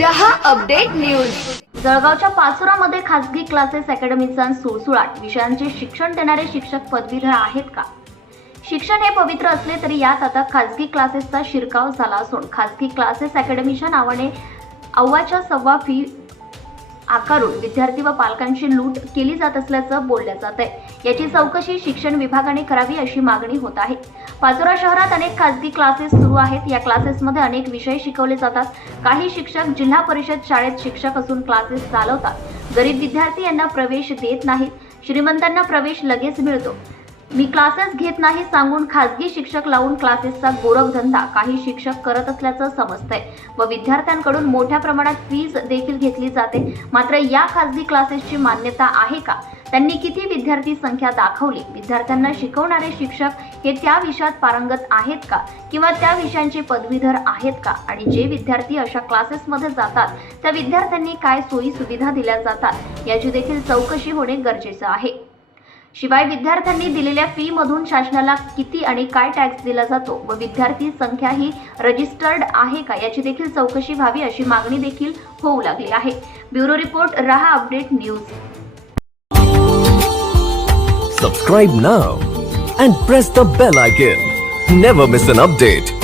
रहा update news. जळगावच्या पाचुरामध्ये खासगी क्लासेस अकॅडमीचा सुळसुळाट. विषयांचे शिक्षण देणारे शिक्षक पदवीधर आहेत का? शिक्षण हे पवित्र असले तरी यात आता खासगी क्लासेसचा शिरकाव झाला असून खासगी क्लासेस अकॅडमीच्या नावाने अव्वाच्या सव्वा फी आकारून विद्यार्थी व पालकांची लूट केली जात असल्याचं बोललं जात आहे याची चौकशी शिक्षण विभागाने करावी अशी मागणी होत आहे. पाचोरा शहरात अनेक खासगी क्लासेस सुरू आहेत. या क्लासेसमध्ये अनेक विषय शिकवले जातात. काही शिक्षक जिल्हा परिषद शाळेत शिक्षक असून क्लासेस चालवतात. गरीब विद्यार्थी यांना प्रवेश देत नाहीत. श्रीमंतांना प्रवेश लगेच मिळतो. मी क्लासेस घेत नाही सांगून खासगी शिक्षक लावून क्लासेसचा गोरखधंदा काही शिक्षक करत असल्याचं समजतंय. व विद्यार्थ्यांकडून मोठ्या प्रमाणात फीज देखील घेतली जाते. मात्र या खासगी क्लासेसची मान्यता आहे का? त्यांनी किती विद्यार्थी संख्या दाखवली? विद्यार्थ्यांना शिकवणारे शिक्षक हे त्या विषयात पारंगत आहेत का? किंवा त्या विषयांचे पदवीधर आहेत का? आणि जे विद्यार्थी अशा क्लासेसमध्ये जातात त्या विद्यार्थ्यांनी काय सोयी सुविधा दिल्या जातात? याची देखील चौकशी होणे गरजेचं आहे. शिवाय विद्यार्थ्यांनी दिलेल्या फी मधून शासनाला किती आणि काय टॅक्स दिला जातो व विद्यार्थी संख्या ही रजिस्टर्ड आहे का याची देखील चौकशी व्हावी अशी मागणी देखील होऊ लागली आहे. ब्युरो रिपोर्ट रहा update news. Subscribe now and press the bell icon never miss an update